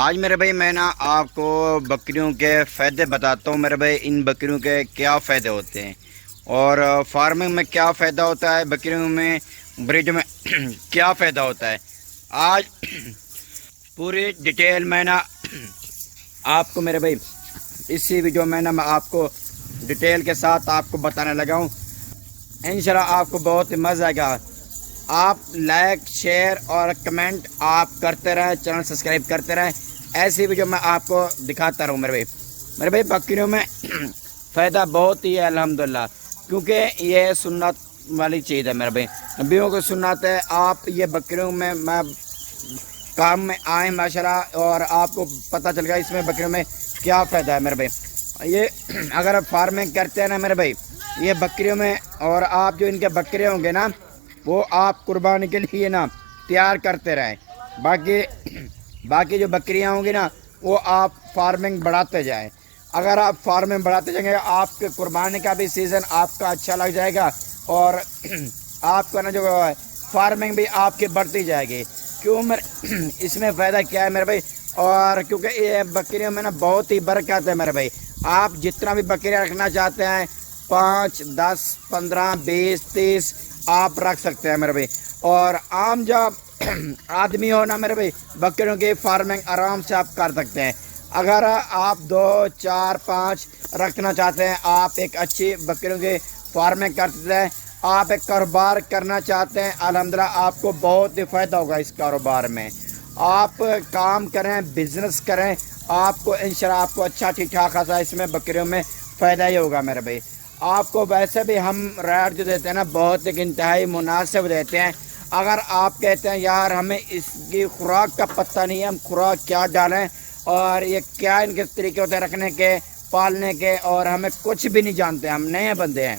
آج میرے بھائی میں نا آپ کو بکریوں کے فائدے بتاتا ہوں میرے بھائی، ان بکریوں کے کیا فائدے ہوتے ہیں اور فارمنگ میں کیا فائدہ ہوتا ہے، بکریوں میں برڈ میں کیا فائدہ ہوتا ہے۔ آج پوری ڈیٹیل میں نا آپ کو میرے بھائی اسی ویڈیو میں نا میں آپ کو ڈیٹیل کے ساتھ آپ کو بتانے لگا ہوں۔ انشاءاللہ آپ کو بہت ہی مزہ آئے گا۔ آپ لائک شیئر اور کمنٹ آپ کرتے رہیں، چینل سبسکرائب کرتے رہیں، ایسی ویڈیو میں آپ کو دکھاتا رہوں میرے بھائی بکریوں میں فائدہ بہت ہی ہے الحمدللہ، کیونکہ یہ سنت والی چیز ہے میرے بھائی، نبیوں کو سنت ہے۔ آپ یہ بکریوں میں کام میں آئیں ماشاءاللہ، اور آپ کو پتہ چل گیا اس میں بکریوں میں کیا فائدہ ہے میرے بھائی۔ یہ اگر آپ فارمنگ کرتے ہیں نا میرے بھائی، یہ بکریوں میں، اور آپ جو ان کے بکرے ہوں گے نا وہ آپ قربانی کے لیے نا تیار کرتے رہیں۔ باقی جو بکریاں ہوں گی نا وہ آپ فارمنگ بڑھاتے جائیں۔ اگر آپ فارمنگ بڑھاتے جائیں گے آپ کے قربانی کا بھی سیزن آپ کا اچھا لگ جائے گا، اور آپ کا نا جو فارمنگ بھی آپ کی بڑھتی جائے گی۔ کیوں اس میں فائدہ کیا ہے میرے بھائی، اور کیونکہ یہ بکریوں میں نا بہت ہی برکت ہے میرے بھائی۔ آپ جتنا بھی بکریاں رکھنا چاہتے ہیں 5 10 15 20 30 آپ رکھ سکتے ہیں میرے بھائی۔ اور عام جب آدمی ہو نا میرے بھائی، بکریوں کی فارمنگ آرام سے آپ کر سکتے ہیں۔ اگر آپ 2 4 5 رکھنا چاہتے ہیں، آپ ایک اچھی بکریوں کی فارمنگ کرتے ہیں، آپ ایک کاروبار کرنا چاہتے ہیں، الحمدللہ آپ کو بہت ہی فائدہ ہوگا اس کاروبار میں۔ آپ کام کریں، بزنس کریں، آپ کو انشاءاللہ آپ کو اچھا ٹھیک ٹھاک خاصا اس میں بکریوں میں فائدہ ہی ہوگا میرے بھائی۔ آپ کو ویسے بھی ہم ریٹ جو دیتے ہیں نا بہت ایک انتہائی مناسب دیتے ہیں۔ اگر آپ کہتے ہیں یار ہمیں اس کی خوراک کا پتہ نہیں ہے، ہم خوراک کیا ڈالیں اور یہ کیا ان کے طریقے ہوتے ہیں رکھنے کے، پالنے کے، اور ہمیں کچھ بھی نہیں جانتے، ہم نئے بندے ہیں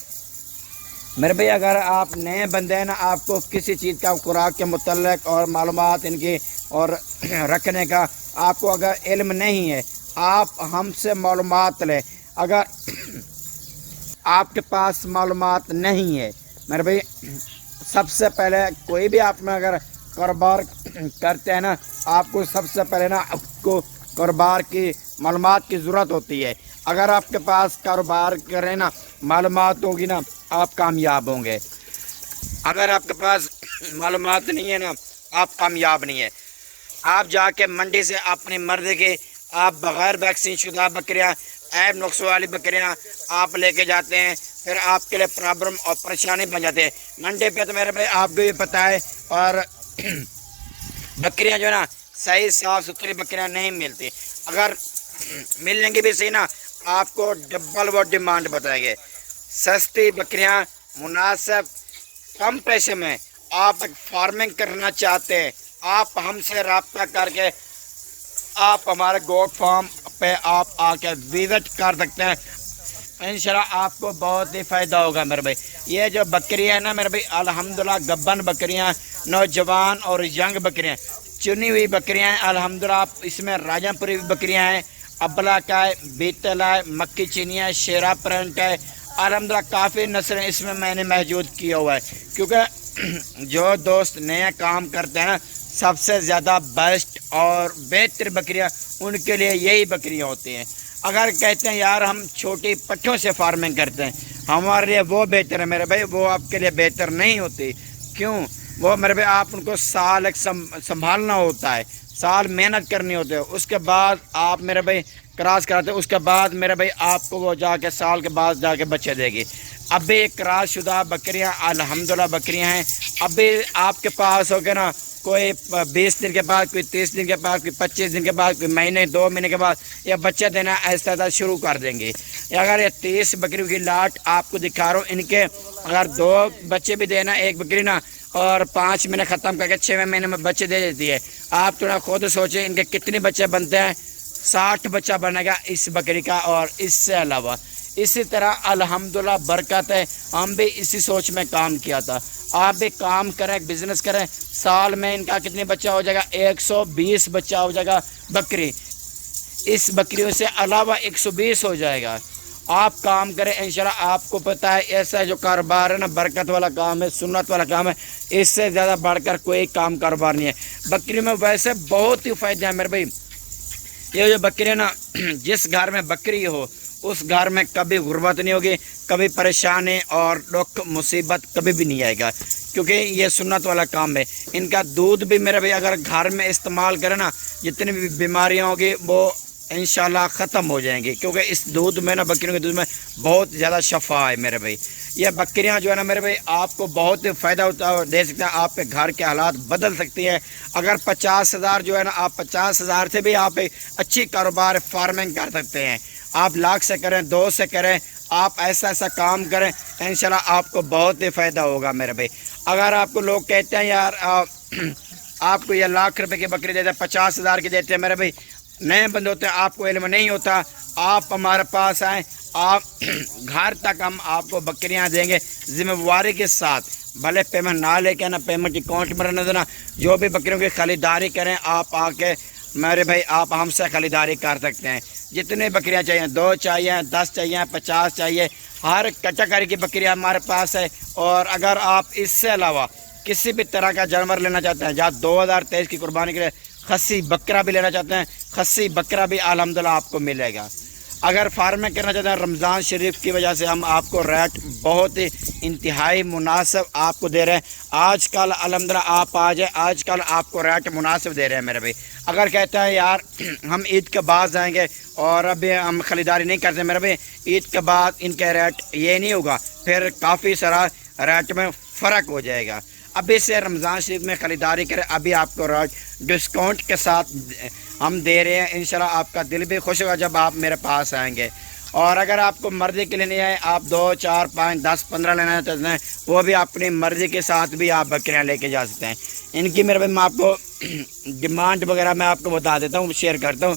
میرے بھائی۔ اگر آپ نئے بندے ہیں نا، آپ کو کسی چیز کا خوراک کے متعلق اور معلومات ان کی اور رکھنے کا آپ کو اگر علم نہیں ہے، آپ ہم سے معلومات لیں۔ اگر آپ کے پاس معلومات نہیں ہے میرے بھائی، سب سے پہلے کوئی بھی آپ میں اگر کاروبار کرتے ہیں نا، آپ کو سب سے پہلے نا آپ کو کاروبار کی معلومات کی ضرورت ہوتی ہے۔ اگر آپ کے پاس کاروبار کریں نا معلومات ہوگی نا آپ کامیاب ہوں گے۔ اگر آپ کے پاس معلومات نہیں ہے نا آپ کامیاب نہیں ہے۔ آپ جا کے منڈی سے اپنی مرضی کی آپ بغیر ویکسین شدہ بکریاں، عیب نقص والی بکریاں آپ لے کے جاتے ہیں، پھر آپ کے لیے پرابلم اور پریشانی بن جاتے ہیں منڈی پہ۔ تو میرے بھائی آپ کو یہ پتہ ہے، اور بکریاں جو ہے نا صحیح صاف ستھری بکریاں نہیں ملتی، اگر ملیں گی بھی صحیح نا آپ کو ڈبل وہ ڈیمانڈ بتائیں گے۔ سستی بکریاں مناسب کم پیسے میں آپ فارمنگ کرنا چاہتے ہیں، آپ ہم سے رابطہ کر کے آپ ہمارے گوٹ فارم پہ آپ آ کے وزٹ کر سکتے ہیں۔ انشاءاللہ آپ کو بہت ہی فائدہ ہوگا میرے بھائی۔ یہ جو بکریاں ہیں نا میرے بھائی الحمدللہ گبن بکریاں، نوجوان اور ینگ بکریاں، چنی ہوئی بکریاں ہیں الحمدللہ۔ آپ اس میں راجہ پوری بکریاں ہیں، ابلا کا ہے، بیتل ہے، مکی چینی ہے، شیرا پرنٹ ہے، الحمدللہ کافی نسلیں اس میں نے موجود کیا ہوا ہے۔ کیونکہ جو دوست نیا کام کرتے ہیں نا سب سے زیادہ بیسٹ اور بہتر بکریاں ان کے لیے یہی بکریاں ہوتی ہیں۔ اگر کہتے ہیں یار ہم چھوٹی پٹھوں سے فارمنگ کرتے ہیں ہمارے لیے وہ بہتر ہے میرے بھائی، وہ آپ کے لیے بہتر نہیں ہوتی۔ کیوں؟ وہ میرے بھائی آپ ان کو سال ایک سنبھالنا ہوتا ہے، سال محنت کرنی ہوتی ہے، اس کے بعد آپ میرے بھائی کراس کراتے ہیں، اس کے بعد میرے بھائی آپ کو وہ جا کے سال کے بعد جا کے بچے دے گی۔ اب بھی کراس شدہ بکریاں الحمدللہ بکریاں ہیں۔ اب بھی آپ کے پاس ہو گیا نا کوئی 20 دن کے بعد، کوئی 30 دن کے بعد، کوئی 25 دن کے بعد، کوئی مہینے 2 مہینے کے بعد یہ بچے دینا ایسا شروع کر دیں گے۔ اگر یہ 30 بکریوں کی لاٹ آپ کو دکھا رہا ہوں، ان کے اگر 2 بچے بھی دینا، ایک بکری نا اور 5 مہینے ختم کر کے 6ویں مہینے میں بچے دے دیتی ہے۔ آپ تھوڑا خود سوچیں ان کے کتنے بچے بنتے ہیں، 60 بچہ بنے گا اس بکری کا، اور اس سے علاوہ اسی طرح الحمدللہ برکت ہے۔ ہم بھی اسی سوچ میں کام کیا تھا، آپ بھی کام کریں، بزنس کریں، سال میں ان کا کتنے بچہ ہو جائے گا، 120 بچہ ہو جائے گا بکری، اس بکریوں سے علاوہ 120 ہو جائے گا۔ آپ کام کریں انشاءاللہ، آپ کو پتہ ہے ایسا جو کاروبار ہے نا برکت والا کام ہے، سنت والا کام ہے، اس سے زیادہ بڑھ کر کوئی کام کاروبار نہیں ہے۔ بکری میں ویسے بہت ہی فائدے ہیں میرے بھائی، یہ جو بکریاں نا جس گھر میں بکری ہو اس گھر میں کبھی غربت نہیں ہوگی، کبھی پریشانی اور دکھ مصیبت کبھی بھی نہیں آئے گا، کیونکہ یہ سنت والا کام ہے۔ ان کا دودھ بھی میرے بھائی اگر گھر میں استعمال کریں نا، جتنی بھی بیماریاں ہوں گی وہ انشاءاللہ ختم ہو جائیں گی، کیونکہ اس دودھ میں نا، بکریوں کے دودھ میں بہت زیادہ شفا ہے میرے بھائی۔ یہ بکریاں جو ہے نا میرے بھائی آپ کو بہت فائدہ دے سکتے ہیں، آپ کے گھر کے حالات بدل سکتی ہے۔ اگر 50,000 جو ہے نا، آپ 50,000 سے بھی آپ ایک اچھی کاروبار فارمنگ کر سکتے ہیں۔ آپ لاکھ سے کریں، 2 سے کریں، آپ ایسا کام کریں، انشاءاللہ آپ کو بہت ہی فائدہ ہوگا میرے بھائی۔ اگر آپ کو لوگ کہتے ہیں یار آپ کو یہ لاکھ روپے کی بکری دیتے ہیں، 50,000 کی دیتے ہیں میرے بھائی، نئے بندے ہوتے ہیں، آپ کو علم نہیں ہوتا، آپ ہمارے پاس آئیں، آپ گھر تک ہم آپ کو بکریاں دیں گے ذمہ واری کے ساتھ۔ بھلے پیمنٹ نہ لے کے نا، پیمنٹ اکاؤنٹ میں رہنے دینا، جو بھی بکریوں کی خریداری کریں آپ آ کے میرے بھائی آپ ہم سے خریداری کر سکتے ہیں۔ جتنے بکریاں چاہیے، 2 چاہیے، 10 چاہیے، 50 چاہیے، ہر کیٹیگری کی بکریاں ہمارے پاس ہے۔ اور اگر آپ اس سے علاوہ کسی بھی طرح کا جانور لینا چاہتے ہیں، جہاں 2023 کی قربانی کے لیے خصی بکرا بھی لینا چاہتے ہیں، خصی بکرا بھی الحمدللہ آپ کو ملے گا۔ اگر فارمنگ کرنا چاہتے ہیں، رمضان شریف کی وجہ سے ہم آپ کو ریٹ بہت ہی انتہائی مناسب آپ کو دے رہے ہیں۔ آج کل الحمدللہ آپ آ جائیں، آج کل آپ کو ریٹ مناسب دے رہے ہیں میرے بھائی۔ اگر کہتے ہیں یار ہم عید کے بعد جائیں گے اور ابھی ہم خریداری نہیں کرتے میرے بھائی، عید کے بعد ان کے ریٹ یہ نہیں ہوگا، پھر کافی سارا ریٹ میں فرق ہو جائے گا۔ ابھی سے رمضان شریف میں خریداری کریں، ابھی آپ کو ریٹ ڈسکاؤنٹ کے ساتھ ہم دے رہے ہیں، انشاءاللہ آپ کا دل بھی خوش ہوگا جب آپ میرے پاس آئیں گے۔ اور اگر آپ کو مرضی کے لیے نہیں آئے، آپ 2 4 5 10 15 لینا چاہتے ہیں، وہ بھی اپنی مرضی کے ساتھ بھی آپ بکریاں لے کے جا سکتے ہیں۔ ان کی میرے بھائی میں آپ کو ڈیمانڈ وغیرہ میں آپ کو بتا دیتا ہوں، شیئر کرتا ہوں۔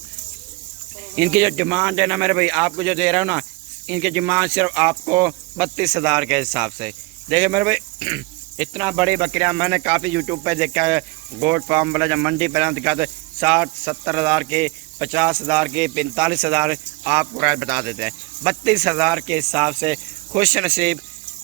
ان کی جو ڈیمانڈ ہے نا میرے بھائی، آپ کو جو دے رہا ہوں نا، ان کی ڈیمانڈ صرف آپ کو 32,000 کے حساب سے۔ دیکھیں میرے بھائی اتنا بڑی بکریاں میں نے کافی یوٹیوب پہ دیکھا ہے، گوٹ فارم والا جب منڈی پہ دکھاتے 60-70,000 کے، 50,000 کے، 45,000 آپ کو ریٹ بتا دیتے ہیں۔ 32,000 کے حساب سے خوش نصیب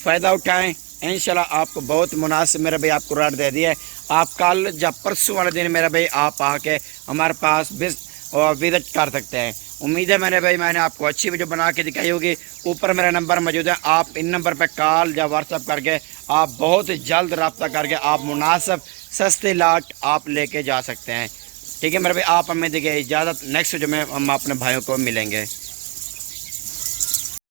فائدہ اٹھائیں، انشاءاللہ آپ کو بہت مناسب میرے بھائی آپ کو ریٹ دے دیے۔ آپ کل جب پرسوں والے دن میرے بھائی آپ آ کے ہمارے پاس وزٹ کر سکتے ہیں۔ امید ہے میرے بھائی میں نے آپ کو اچھی ویڈیو بنا کے دکھائی ہوگی۔ اوپر میرا نمبر موجود ہے، آپ ان نمبر پہ کال یا واٹس ایپ کر کے آپ بہت جلد رابطہ کر کے آپ مناسب سستے لاٹ آپ لے کے جا سکتے ہیں۔ ٹھیک ہے میرے بھائی، آپ ہمیں دیکھیں اجازت، نیکسٹ ویڈیو میں ہم اپنے بھائیوں کو ملیں گے۔